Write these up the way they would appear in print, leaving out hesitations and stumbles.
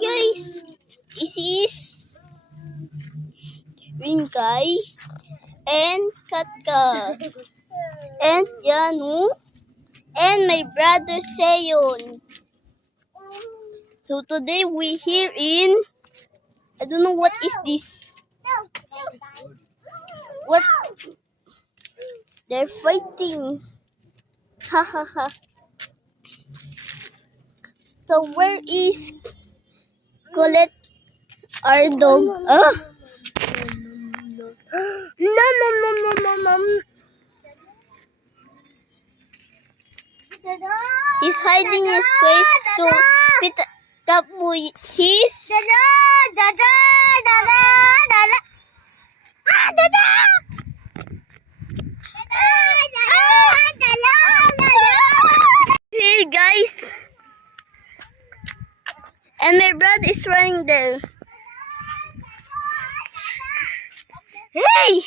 guys, this is Ringkai and Katka and Janu and my brother Seyon. So today we here in, I don't know what is this. What? They're fighting. Ha ha ha. So where is Colette, our dog? No, no, no, no, no, no. He's hiding his face to pick up his. Hey guys, and my brother is running there. Hey!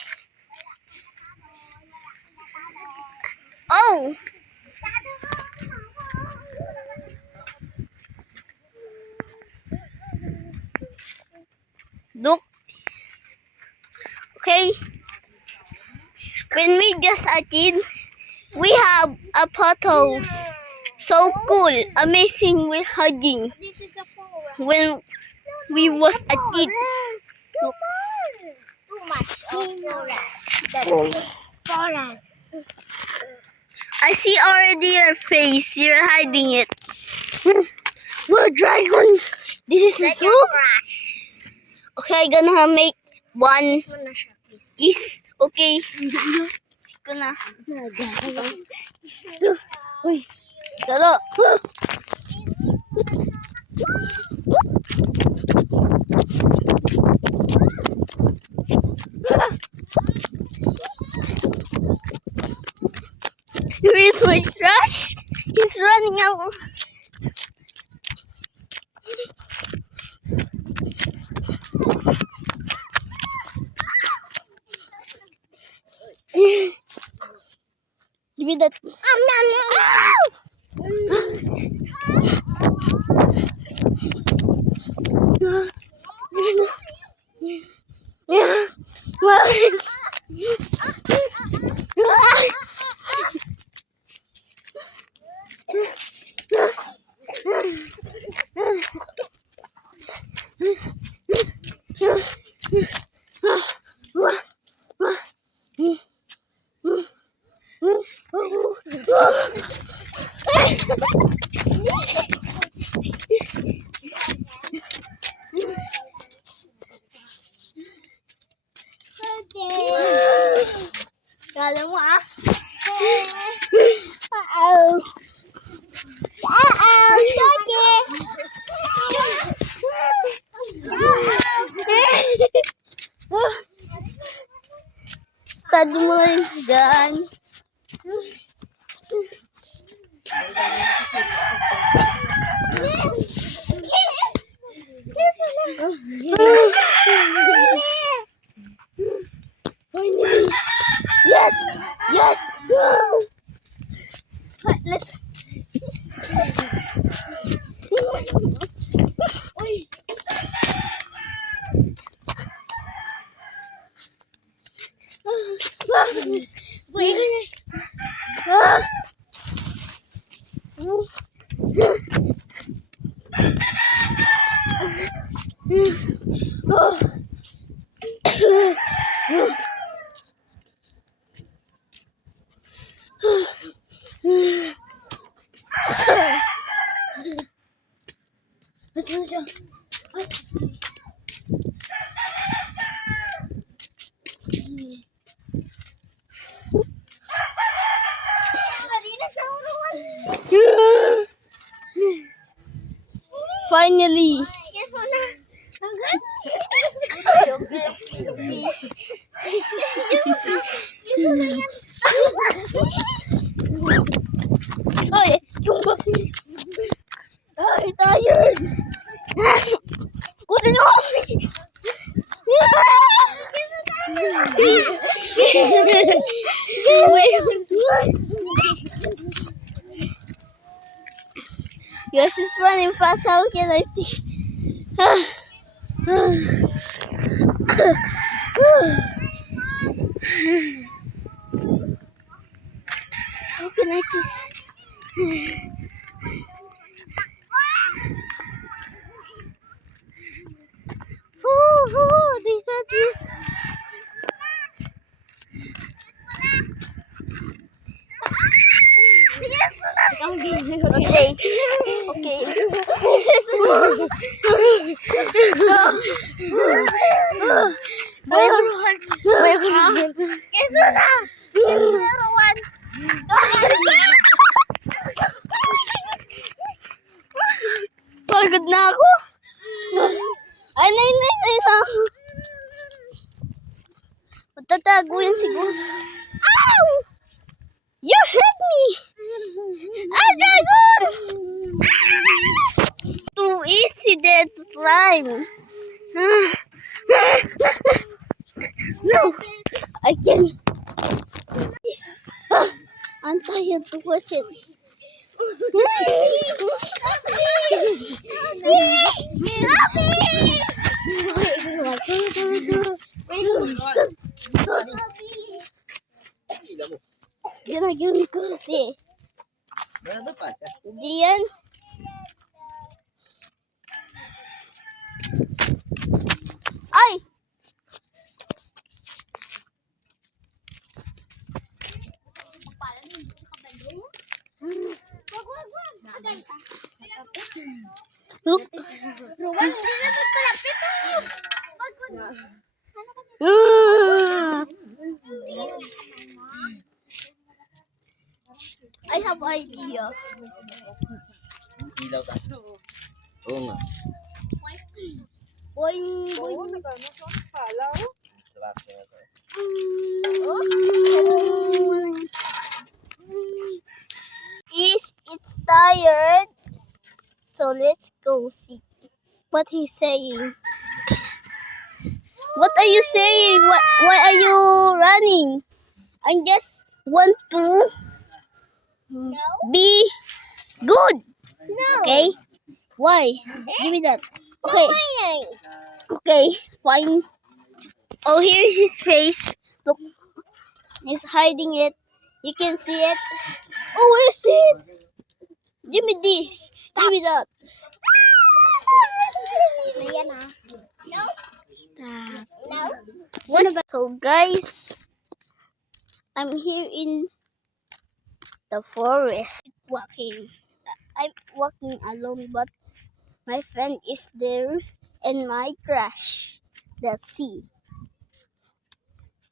Oh! Look. Okay. When we just a kid, we have a photos. So cool, amazing with hugging. When we was a kid. Look. Too much of forest. I see already your face. You're hiding it. Whoa, dragon! This is so. Okay, I'm gonna make one kiss. Okay. Ito na. Uy. Talo. Here is my crush. He's running out. Give me that. Kala mo ah. Uh-oh. Study mo rin dyan. Yes! Yes! Go! Let's. Wait. Finally. Ay, I'm tired. Kunin mo. Yours is running fast. How can I fish? How can I just... They said this. Okay. Okay. Pagod na ako. Ay, nay na. Matatago yan siguro. Ow! You hit me! Ah, dragon! Too easy there to climb. No, I can't. I'm tired to watch it. Ginagyan ko kasi. Hindi yan. Ay! Look. Ruwan, hindi na magkalapit oh. I have idea. Ilaw ta. Oo nga. Boing, boing. Sarap na ito. It's tired. So let's go see what he's saying. What are you saying? Why are you running? I just want to be good. No. Okay? Why? Give me that. Okay. Okay, fine. Oh, here's his face. Look. He's hiding it. You can see it. Oh, where's it? Give me this. Give me that. Ayan ah. No. Stop. No. So, guys, I'm here in the forest walking. I'm walking alone, but my friend is there and my crush, the sea.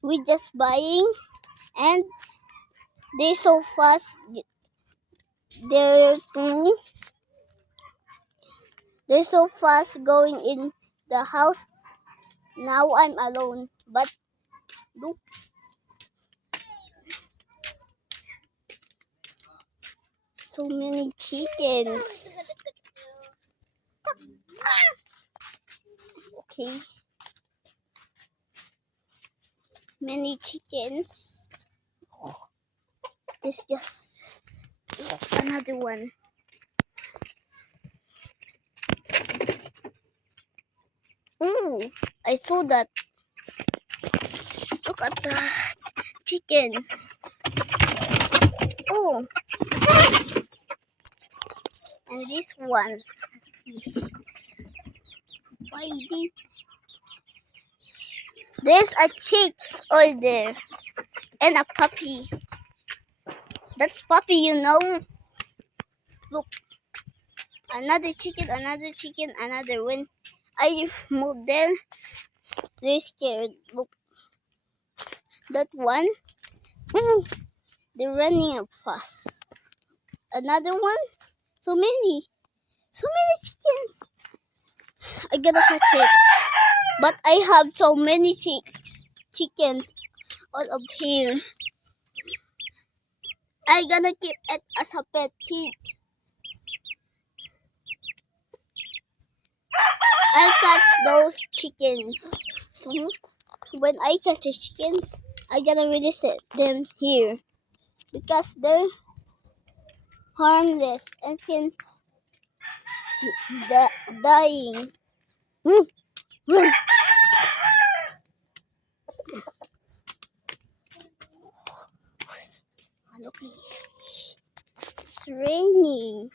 We just buying and they so fast. They're so fast going in the house. Now I'm alone, but look. So many chickens. Okay. Many chickens. This just another one. Oh, I saw that. Look at the chicken. Oh. And this one. Let's see. Fighting. There's a chicks over there. And a puppy. That's puppy, you know. Look. Another chicken, another. When I move there, they're scared. Look. That one. They're running up fast. Another one. So many chickens. I gotta catch it. But I have so many chickens all up here. I gonna keep it as a pet pig. I'll catch those chickens. So when I catch the chickens, I gotta release them here because they're harmless and can dying. Mm. Mm. Look, it's raining.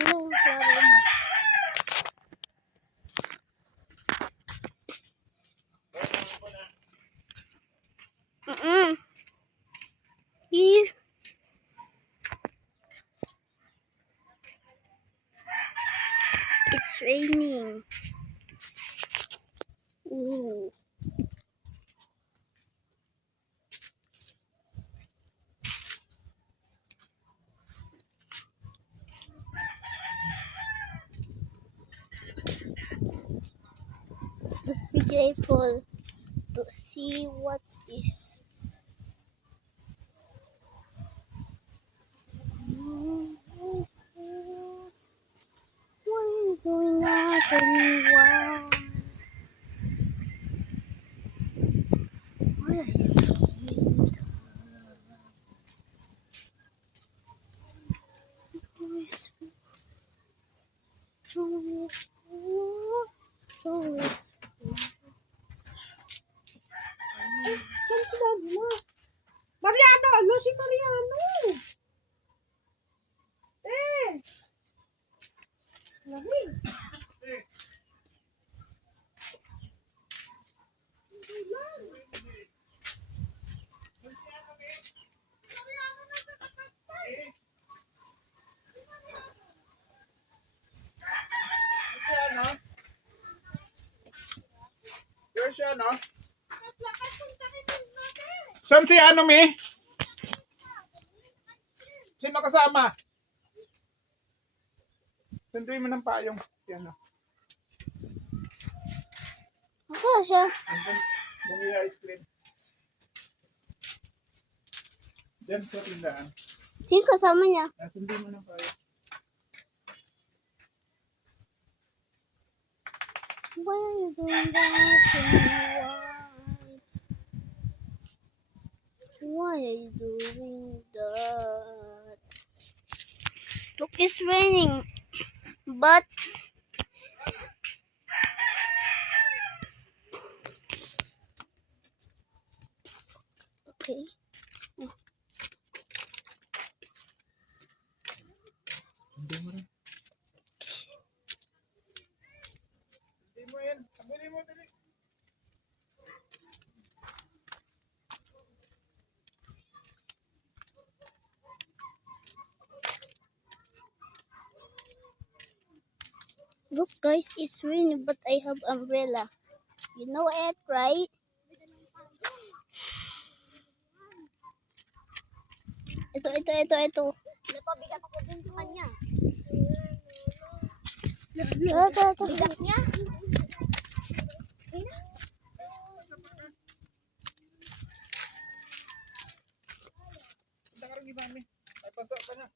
Ano yung flower mo? Mm-mm. Here. It's raining. Ooh. Let's be careful to see what is. Why going out and why? What are you doing? Always, always, always. Saan si Daddy mo? Mariano! Ano si Mariano? Lamig. Where's siya, no? Saan si ano, Mi? Sino kasama? Sunduin mo ng payong. Si ano? Asa siya? Bumili ice cream. Diyan sa tindahan. Sino kasama niya? Sunduin mo ng payong. Why are you doing that? Why are you doing that? Look, it's raining, but okay. Sunduin mo rin. Sunduin mo yan. Sunduin mo dali. Look, guys, it's raining, but I have umbrella. You know it, right? Ito. Napabigat ako dun sa kanya. Ito. Bigat niya. Punta ka rin, Mami. Ay, pasok ka na.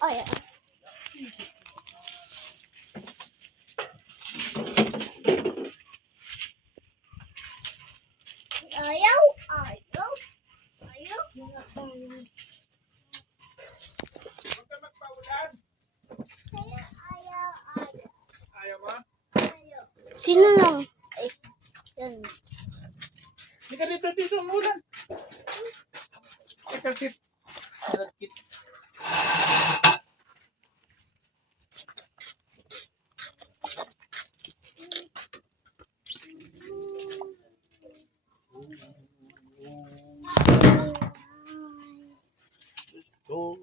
Oh, yeah. Ayaw. Huwag ka magpaulan. Ayaw mo? Sino lang? Ay, yan. Hindi ka dito umulan. Ikaw sit. Malagkit. Let's go.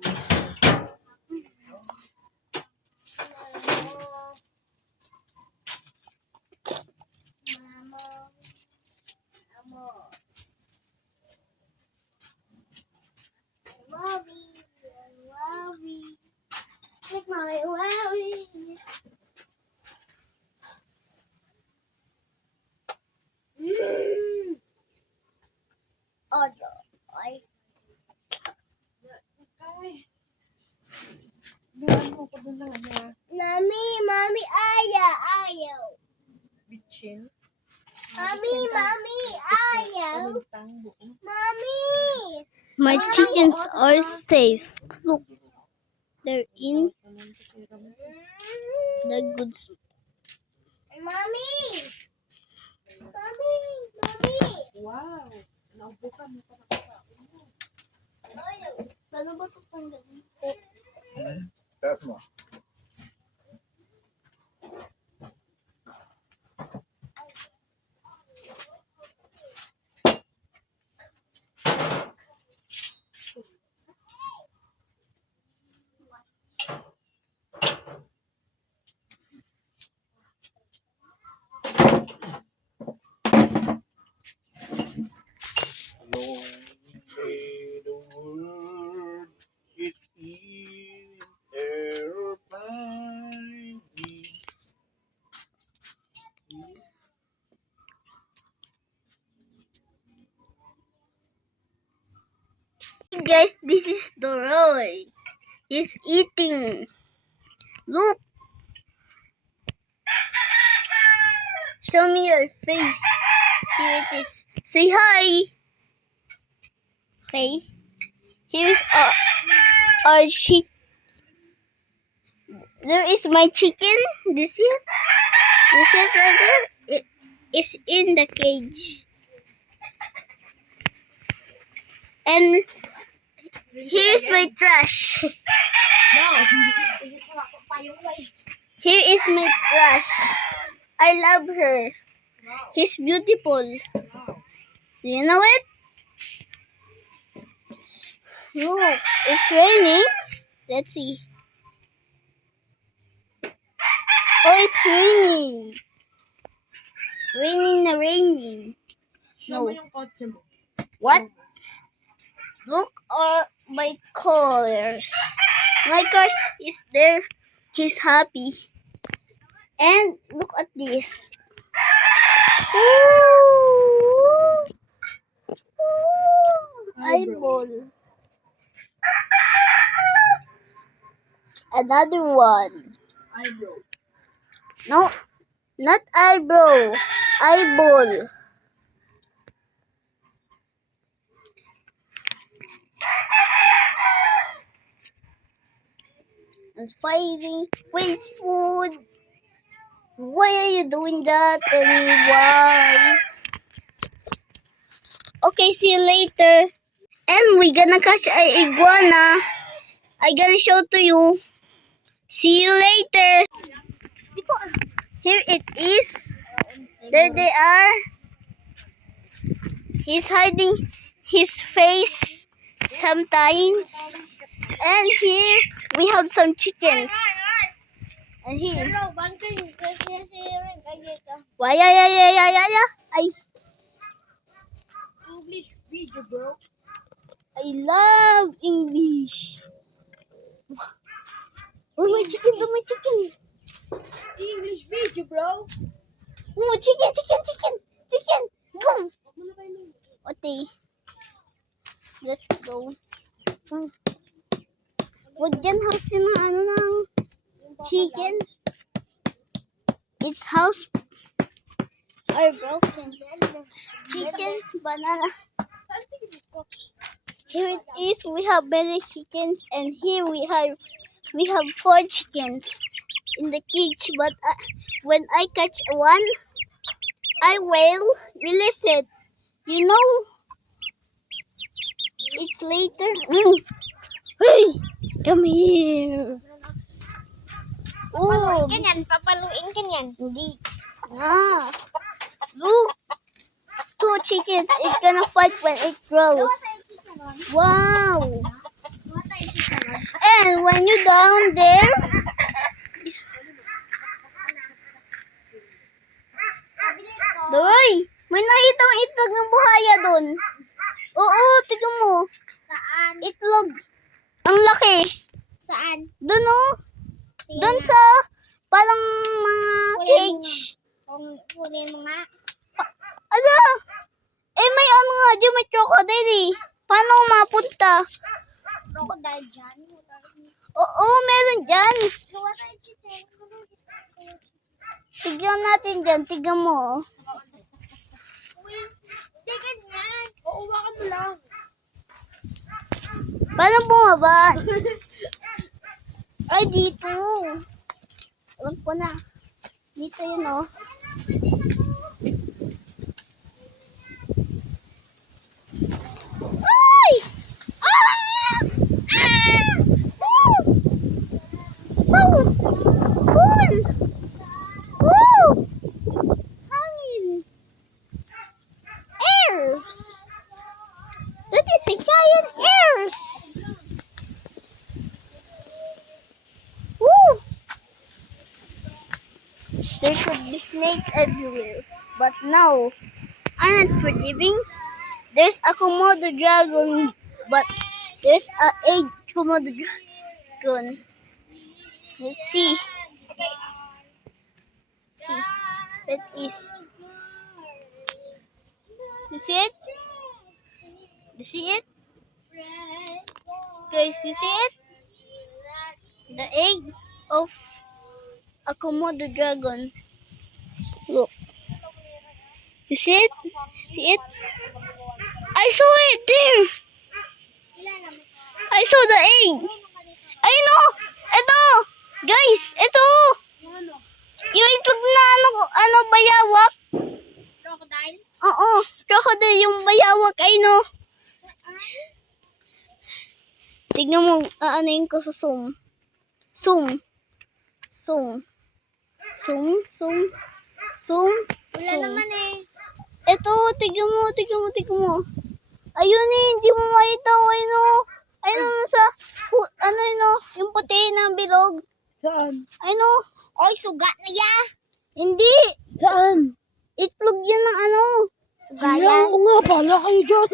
Take my worry. Ano na nga? Mami, ayaw. Bitchin. Mami, ayaw. Pamintang buong. Mommy! My chickens are safe. Look, they're in the good spot. Mommy! Wow! Naubo ka mo pa. Paano ba ito tanggalin? Taas mo. Lonely the world, it is airplane. Hey guys, this is Doroy. He's eating. Look. Show me your face. Here it is. Say hi. Okay. Here's our chicken. There is my chicken. This it? This it right there? It is in the cage. And here's my trash. Here is my trash. I love her. He's beautiful. Do you know it? Look, it's raining. Let's see. Oh, it's raining. Raining. Show mo No. yung kotse mo. What? Look at my colors. My cars is there. He's happy. And look at this. Ooh. Eyeball. Another one. Eyebrow. No, not eyebrow. Eyeball. And fighting. Waste food. Why are you doing that? Tell me why. Okay, see you later. And we gonna catch a iguana. I gonna show to you. See you later. Here it is. There they are. He's hiding his face sometimes. And here we have some chickens. And here. Why, yeah. English video, bro. I love English. Oh, my chicken. English video, bro. Oh, chicken. Go. Okay. Let's go. Huwag dyan house yung ng chicken. Its house are broken. Chicken, banana. Here it is. We have many chickens, and here we have 4 chickens in the cage. But when I catch one, I will release it. You know, it's later. Hey, come here. Oh, Papaluin ka niyan. hindi. Look, 2 chickens. It's gonna fight when it grows. Wow. And when you down there, Doy, may nakitang itlog ng buhaya doon. Oo, tignan mo. Saan? Itlog. Ang laki. Saan? Doon oh. Doon sa parang mga cage. Kunin mo nga. Ano? Eh may ano nga dyan, may crocodile eh. Paano mapunta? Crocodile dyan. Oo, meron dyan. Tignan natin dyan. Tignan mo. Oh. Oo, wakan mo lang. Paano bumaba? Ay, dito. Alam ko na. Dito yun, oh. Ay! Ah! Ah! Woo! So cool! Woo! Hangin! Airs! That is a giant airs! Woo! There could be snakes everywhere, but now I'm not forgiving. There's a Komodo dragon, but there's a Komodo dragon. Let's see. See, it is. You see it? You see it? Guys, you see it? The egg of a Komodo dragon. Look. You see it? See it? I saw it there. I saw the egg. I know. Ito. Guys, ito. Yung itlog na ano bayawak. Crocodile? Oo. Crocodile yung bayawak. I know. Tignan mo, aanayin ko sa zoom. Zoom. Zoom. Zoom. Zoom. Zoom. Wala naman eh. Ito, tignan mo. Ayun eh, hindi mo makita. Ayun o. Ayun o, ano yun o, yung puti ng bilog. Saan? Ayun o. Oy, suga na ya! Hindi. Saan? Itlog yan ng ano. Ayaw ko nga, pala kayo dyan.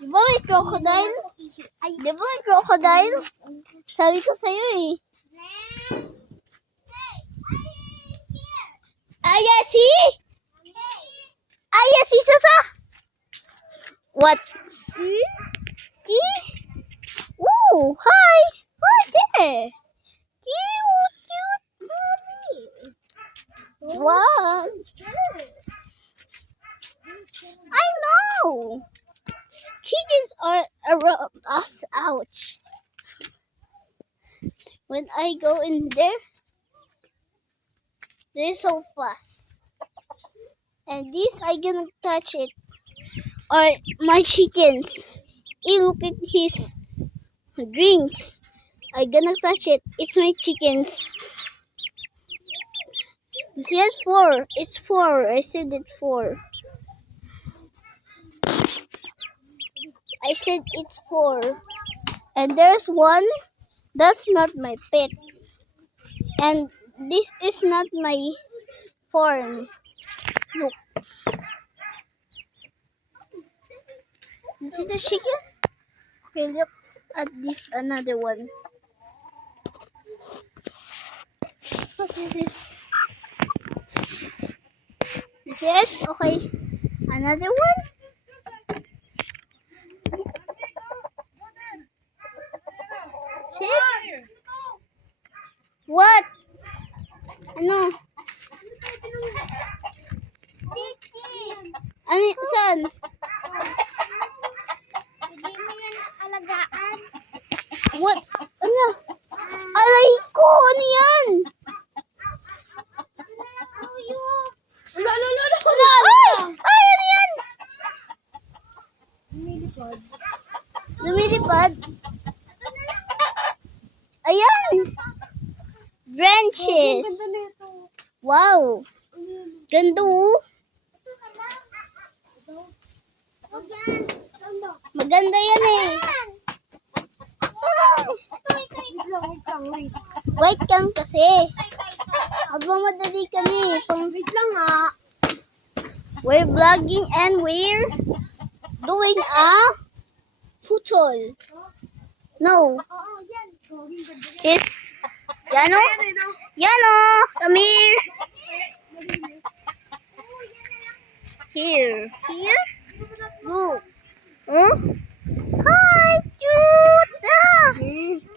Diba may crocodile? Diba may crocodile? Sabi ko sa'yo eh. Ayasi! Ayasi sasa! What? Ki? Woo! Hi! Hi there! Cute mommy! Wow! I know! Chickens are around us. Ouch. When I go in there, they're so fast. And this, I gonna touch it. Or my chickens. Hey, look at his drinks. I gonna touch it. It's my chickens. You see it? 4. It's 4. I said it 4. I said it's 4. And there's one. That's not my pet. And this is not my farm. Look. You see the chicken? Okay, look at this another one. What is this? You see it? Okay. Another one. See it? What? Ano? Ano? Saan? Hindi mo yan alagaan. What? Ano? Alay ko! Ano yan? Ay! Ay! Ano yan? Lumilipad? Ayan! Branches! Wow! Ganda oh! Maganda yan eh! Wait kang kasi! Magmamadali kami! Wait lang nga. We're vlogging and we're doing a putol. No, it's Yano. Yano, come here. Here. Look. Huh? Hi, Jude.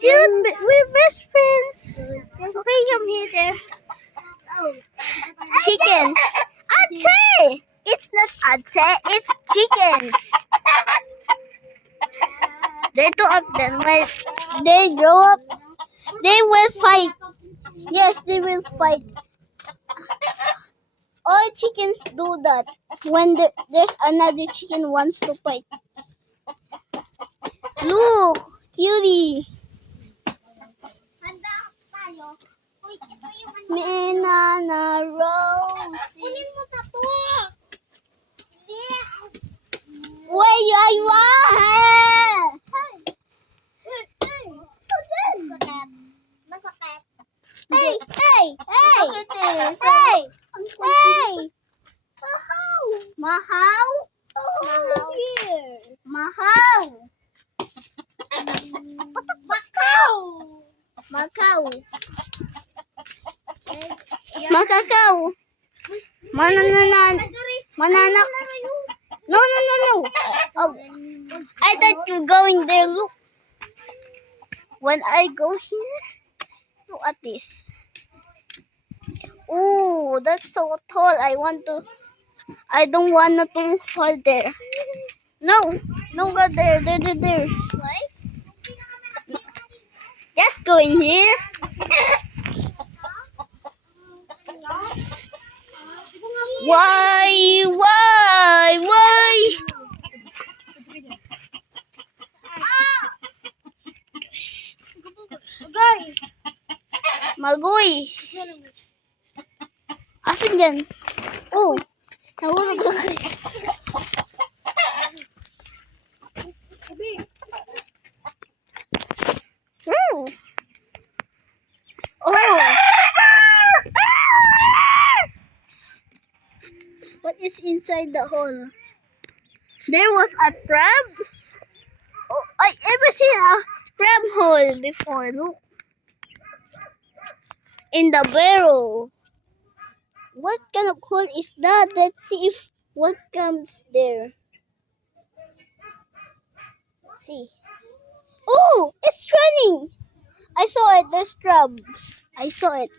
Jude, we're best friends. Okay, come here there. Chickens. Ate! It's not ate, it's chickens. The two of them, when they grow up, they will fight. Yes, they will fight. All chickens do that. When there's another chicken wants to fight. Look, cutie. Banana Rosie. Where you are? Hey, hey, hey, hey, hey. Mahaw. Here. Mahaw. Macau. Makakaw. Mananak. No. Oh, I thought you're going there. Look. When I go here, look at this. Oh, that's so tall. I don't want to fall there. No, go there. Why? Just go in here. Why? Magoy. Asan dyan? Oh, nahulog lang. Oh. What is inside the hole? There was a crab? Oh, I ever seen a crab hole before. Look. In the barrel. What kind of hole is that? Let's see if what comes there. See. Oh, it's running. I saw it. There's crabs. I saw it.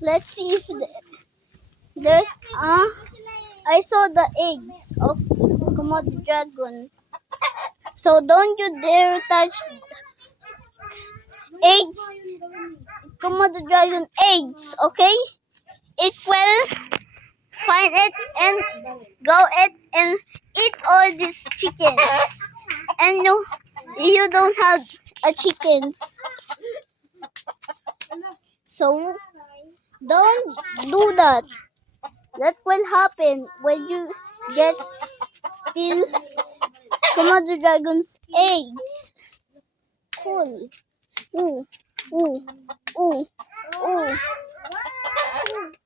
Let's see if there's I saw the eggs of Komodo dragon. So don't you dare touch eggs. Komodo dragon eggs, okay? It will find it and go it and eat all these chickens. And you don't have a chickens. So don't do that. That will happen when you get steal Komodo dragon's eggs. Cool. Ooh.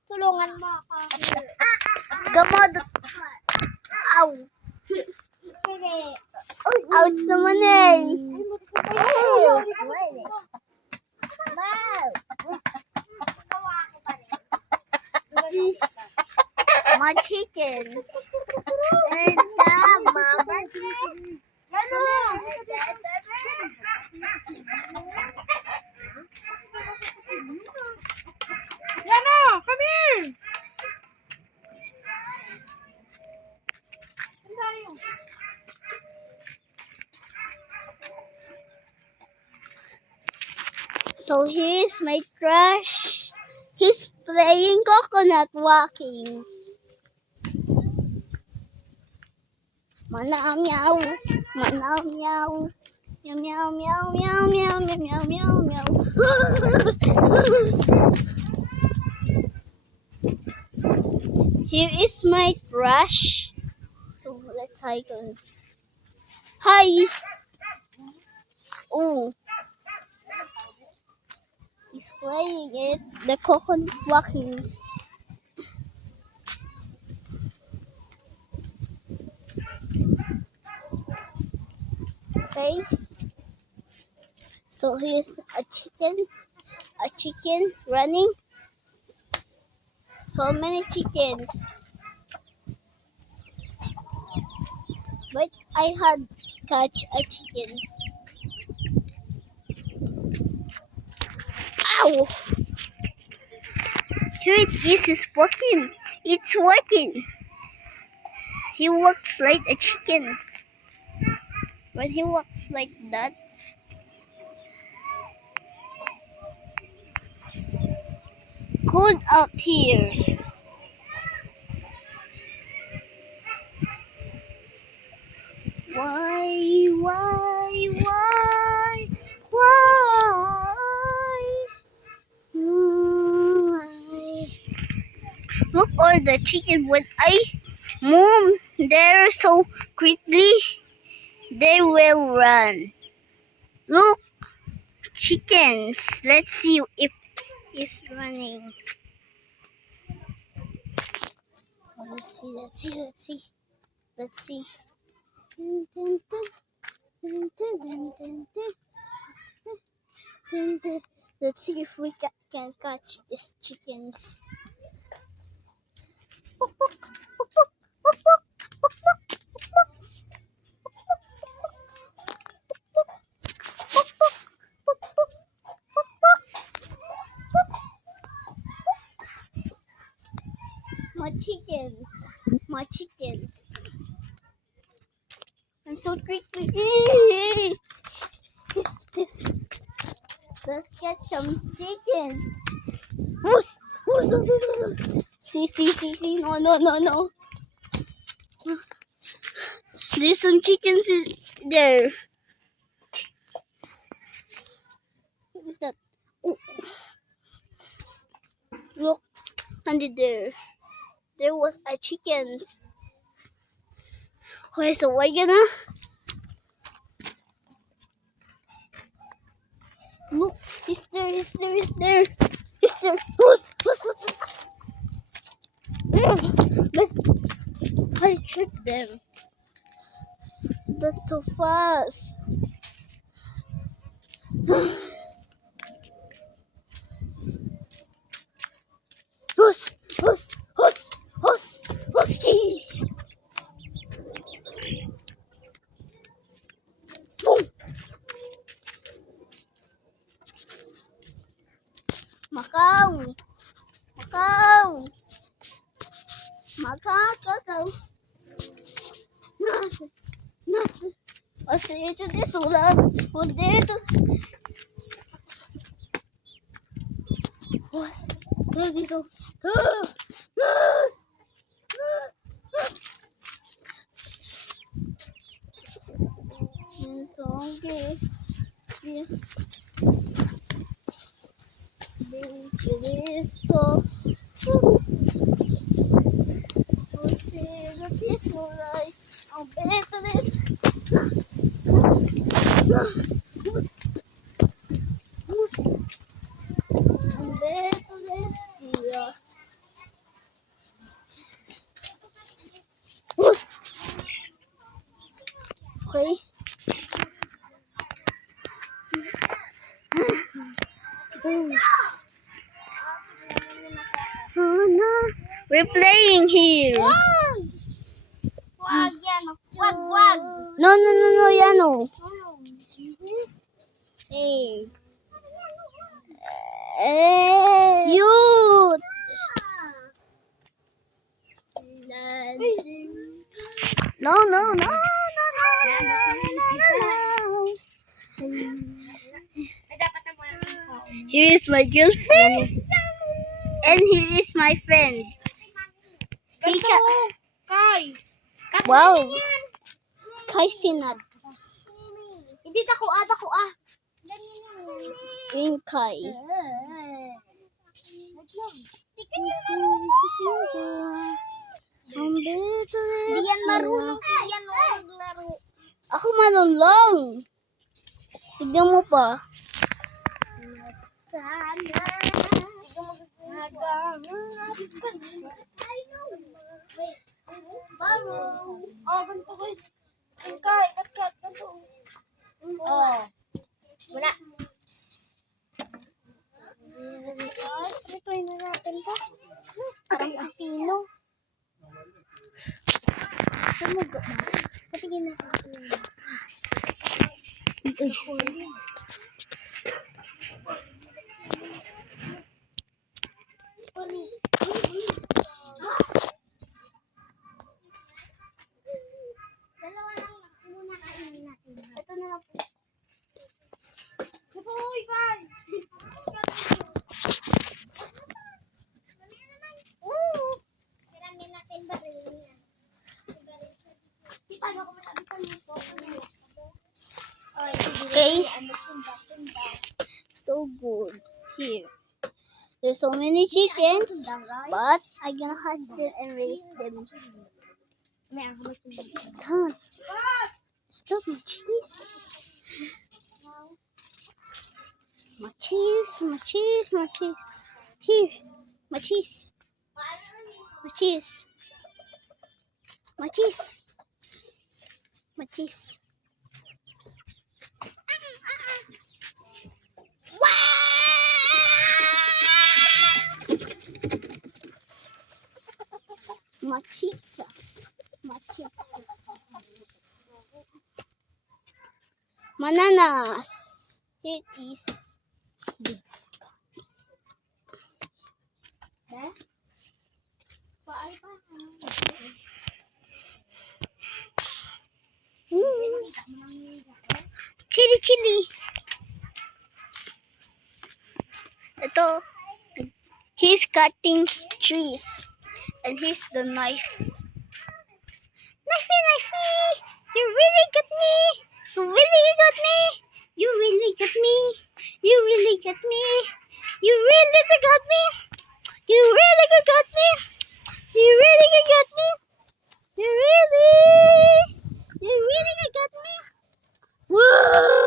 Tulungan mo ako. Komodo. Ow. Ouch naman eh. My chicken. And mama. Yana, come here. So here's my crush. He's playing coconut walkings. Mana meow, mana meow. Meow meow meow meow meow meow meow meow. Here is my crush. So let's hike on. Hi. Oh. He's playing it. The coconut walkings. Okay. So here's a chicken running. So many chickens. But I had catch a chickens. Ow! Here it is, it's working. It's working. He walks like a chicken. When he walks like that, cold out here. Why, why, why, why? Why? Look all the chicken when I move there so quickly, they will run. Look, chickens. Let's see if it's running. Oh, let's see, let's see, let's see. Let's see. Dun, dun, dun. Dun, dun, dun, dun, dun. Dun, dun. Let's see if we can catch these chickens. Pok, pok, pok, pok, pok, pok, pok, pok, pok, pok, pok, pok, pok, pok. My chickens. My chickens. I'm so quickly. This. Let's get some chickens. Moose. Moose. Moose, moose, moose. See. No. There's some chickens there. What is that? Oh. Look, under there. There was a chickens. Okay, so we're gonna look. He's there. He's there. Who's? Let's I trick them. That's so fast. Husky. Boom. Macau. Nothing. I see you to this one. What did? What? There we go. It's okay. Yeah. Listo. Você não quis orar. Ao beto desse. Ao beto desse. Okay. Oh no. We're playing here. Wag yan. Wag. No, Yano. Hey. Cute. No. Here is my girlfriend. And here is my friend. Kay. Wow. Kay Sinad. Hindi dako ah. Green Kay. Hindi yan marunong siya maglaro. Ako manulong. Tignan mo pa. Sana. Oh, ganito ko. Kay, kat. Ganito. Oh. Wala. Ito na natin to. Sumugot na. Patigin na. Dalawa lang muna kainin natin. Ito na lang po. Uy, Kai! Kiramin natin baril niya. Di paano ko matabitan mo po? Okay. So good. Here. There's so many chickens, but I'm gonna hatch them and raise them. Stop. Stop my cheese. My cheese, my cheese, my cheese. Here. My cheese. My cheese. My cheese. My cheese. Machitas. Machitas. Bananas. Here it is. Chili, chili. Ito. He's cutting trees. And here's the knife. Knifey, knifey! You really got me! You really got me! You really got me! You really got me! You really got me! You really got me! You really got me! You really got me! Whoa!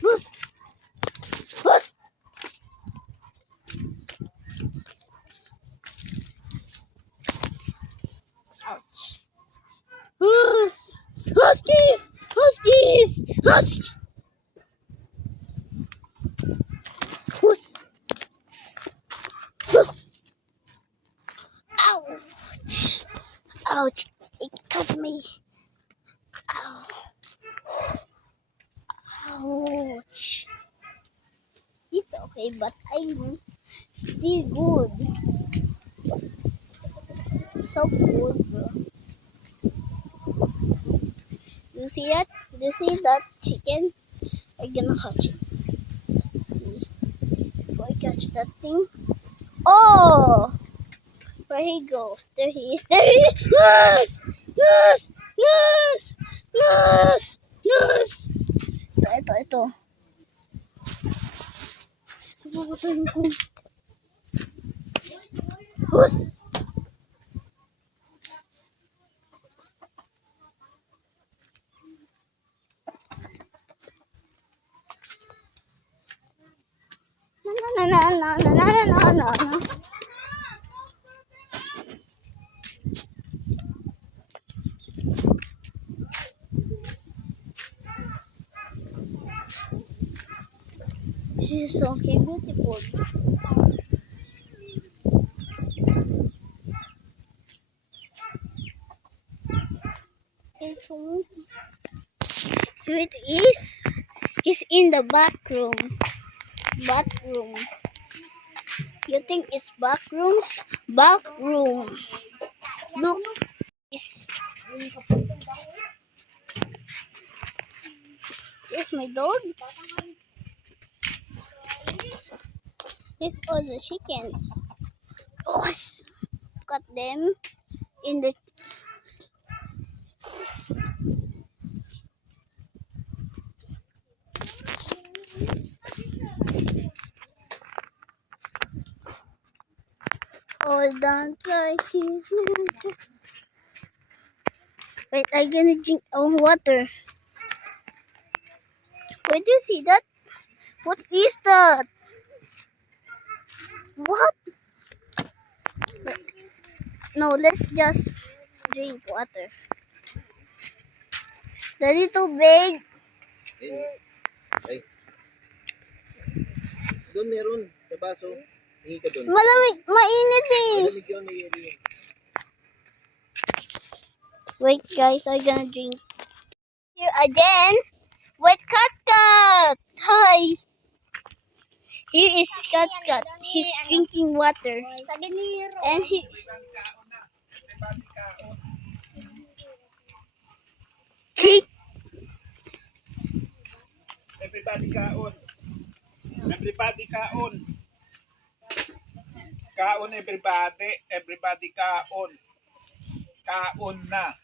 Bus! Bus! Ouch. Bus! Huskies! Huskies! Huskies! Bus! Bus! Ouch! Ouch! It cut me. Ow. Ouch. It's okay, but I'm still good. So good, bro. You see that? You see that chicken? I'm gonna catch it. See if I catch that thing. Oh! Where he goes? There he is. There he is! Yes! Yes! Yes! Yes! Yes! Ito. Papatayin ko. Hus! Na. She's so beautiful. So here it is. He's in the back room. Bathroom. You think it's back rooms? Back room. Look. Here's my dogs. Here's all the chickens. Oh, got them in the all down right here. Wait, I'm gonna drink water. Wait, do you see that? What is that? What? Wait. No, let's just drink water. The little big. Hey. Doon meron. Sa baso. Hingi ka doon. Malamig, mainit eh. Malamig yun. May yun. Wait guys, I'm gonna drink. Here again with Kat. Hi. Here is Kat. He's drinking water. Sabi ni And he... Chick. Everybody kaon. Everybody kaon. Kaon everybody. Everybody kaon. Kaon na.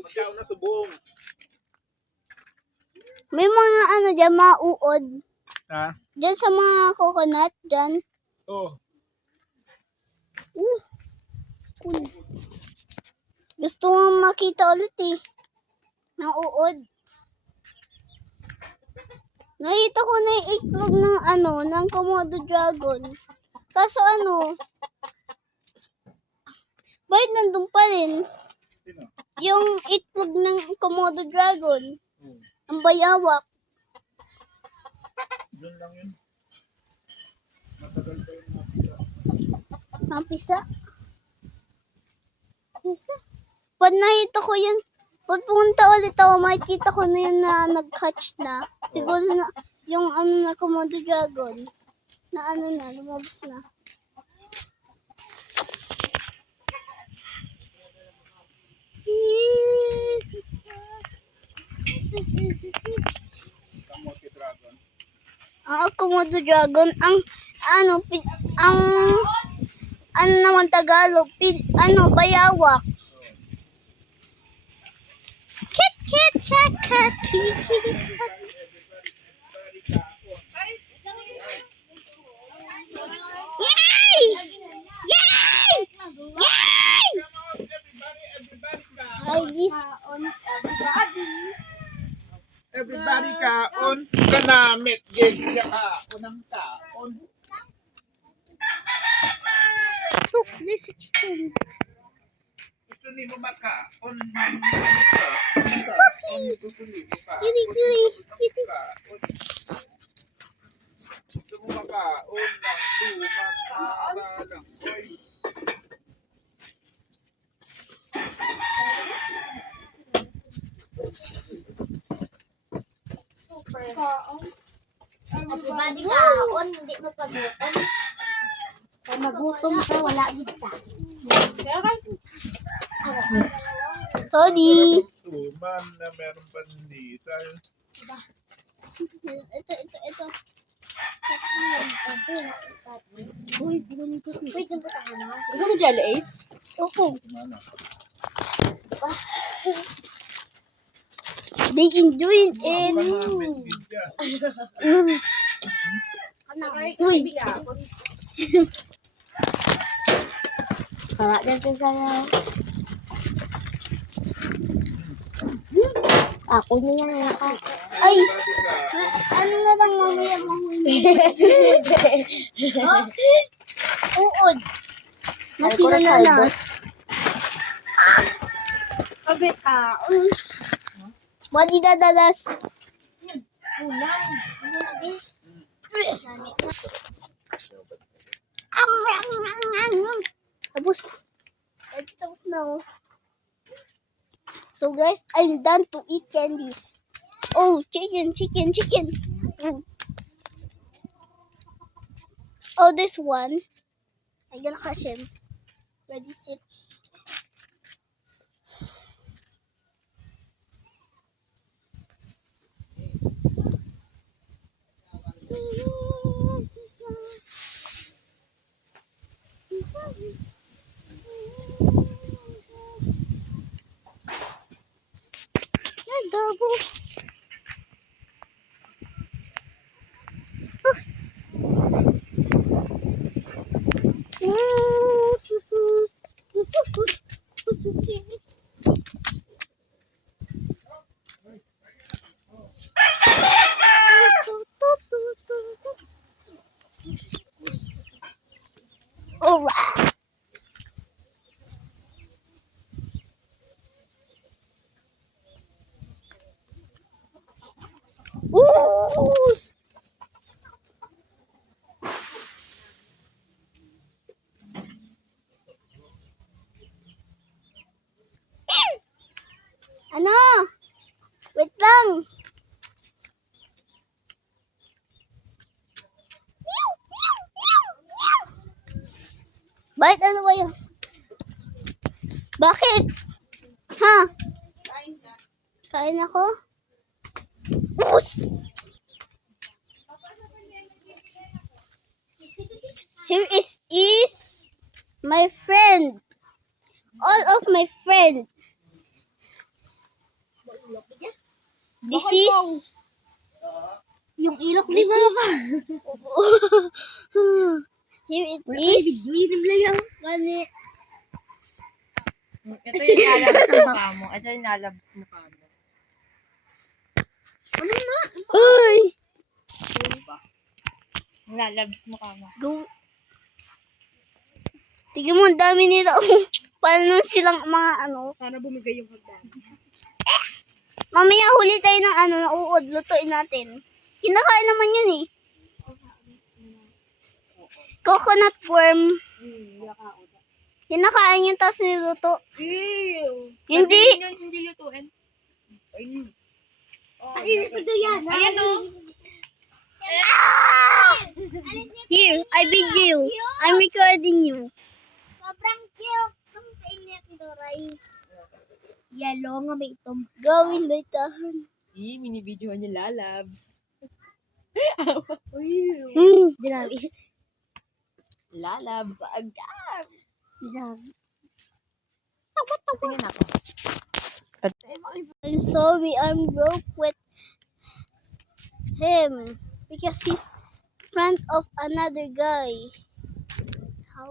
Magkaon na subong. May mga ano dyan, mga uod. Ha? Dyan sa mga coconut, dyan. Oh. Cool. Gusto mo makita ulit eh. Ng uod. Nakita ko na yung itlog ng ano, ng Komodo dragon. Kaso ano, bakit nandun pa rin? Sino? Yung itlog ng Komodo dragon. Ang bayawak. Doon lang yun. Matagal pa yun nakita. Mapisa. Pisa. Pag nakita ko yan, pag pumunta ulit ako, makikita ko na yan na nag-hatch na. Siguro na, yung ano na Komodo dragon, na ano na, lumabas na. Kamote dragon. Komodo dragon, ang, ano, ano naman Tagalog, bayawak. Kit, kit, kat, kat, kitty, kitty, kat. Yay! Yay! Yay! Try this. Everybody kaon. Kanamit. Gig siya kaon ng kaon. Look, there's a chicken. Gusto ni mo makaon. Gusto ni mo kaon. Kitty, kitty, kitty. Gusto mo makaon ng sumakara lang. Oy. super. Everybody kaon, hindi mo pagutom. Kung magutom ka, wala dito ka. Sorry. Tuman na meron pandesal. Ito. Uy, saan ba tayo na? Ikaw mo dyan, eh? Opo. Ano? They enjoyed it. Kanamit gig siya. Uy. Wala dito sa... Ako niya na ako. Ay, Everybody kaon. ano na lang mamaya mahuli. Uod. Nasira na nas. Sabi ka, Wadi dadalas. Ulang. Ano na din? Tapos. Tapos na oh. So guys, I'm done to eat candies. Oh, chicken. Oh, this one. I'm gonna catch him. Ready, sit. Double. Ooh! Ano? Wait lang. Bakit ano ba yun? Bakit? Ha? Kain ako? Us! Here is my friend. All of my friend. This is Yung ilok This di ba? is Here it is. Gani. Ito yung lalabas mukha mo. Ito yung lalabas mukha mo. Uy! Lalabas mukha mo. Go. Tignan mo, ang dami nila. Paano silang mga ano. Sana bumigay yung hagdan. Mamaya huli tayo ng ano, na uod. Lutuin natin. Kinakain naman yun eh. Coconut worm. Kinakain yun tapos niluto. Ew! Hindi. Hindi lutuin. Ay, ito yan. Ayan o. Here, I video. I'm recording you. Sobrang cute. Ang kainit doray. Yellow nga may itom. Gawin litahan. Mini-video niya lalabs. Grabe. Lalabs agad. Grabe. Tingnan ako. I'm sorry, I'm broke with him because he's friend of another guy. How?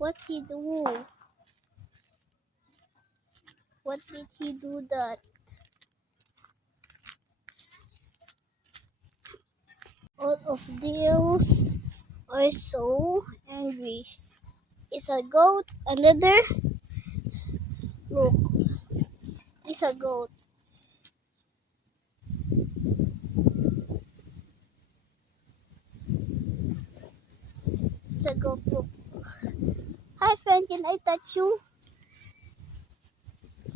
What he do? What did he do that? All of these are so angry. It's a goat. Another. Look. It's a goat. It's a goat. Look. Hi friend, can I touch you?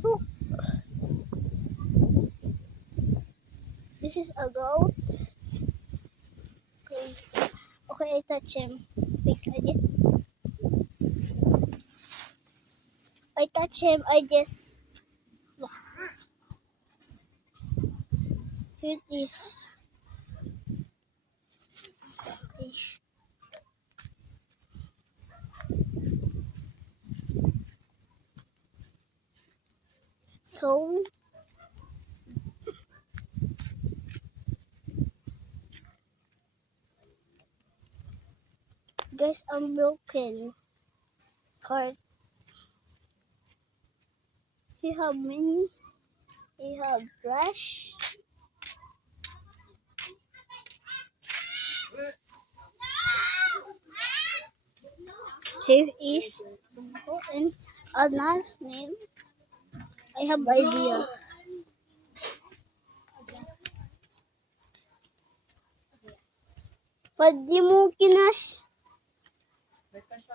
Look. This is a goat. Okay. Okay, I touch him. Wait, I touch him, I just look. Here it is. Okay. So guys, I'm broken card. You have many. You have brush. Here is and a nice name. I have idea. Pag di mo kinas,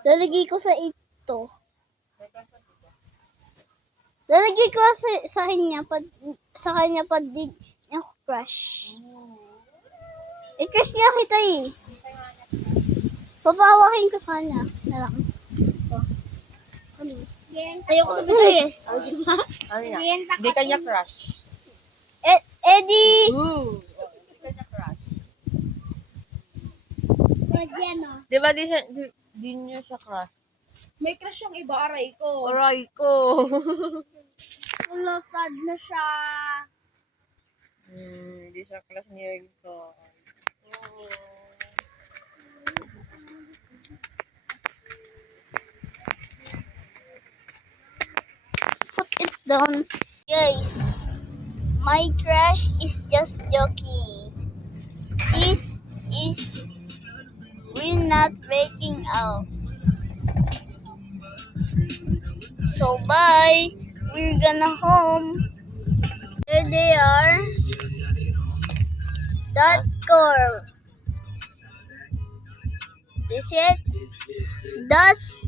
lalagay ko sa ito. Lalagay ko sa kanya pag di niya ako crush. I-crush niya kita eh. Papawakin ko sa kanya. Na lang. Ano? Ayoko na bito eh. Ano yan? Hindi kanya crush. Eddie! Ooh! Hindi kanya crush. Yan o. Di ba di niya siya crush? May crush yung iba, aray ko. Aray ko. Wala, sad na siya. Hindi siya crush ni Rico. Put it down. Guys, my crush is just joking. This is we're not breaking out. So bye. We're gonna home. There they are. That curve. This it. Thus,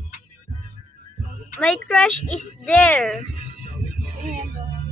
my crush is there. Tingnan mo.